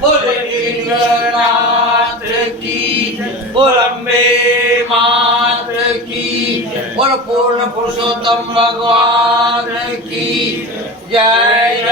बोल नाथ की, बोल अम्बे मात की, बोल पूर्ण पुरुषोत्तम भगवान की जय।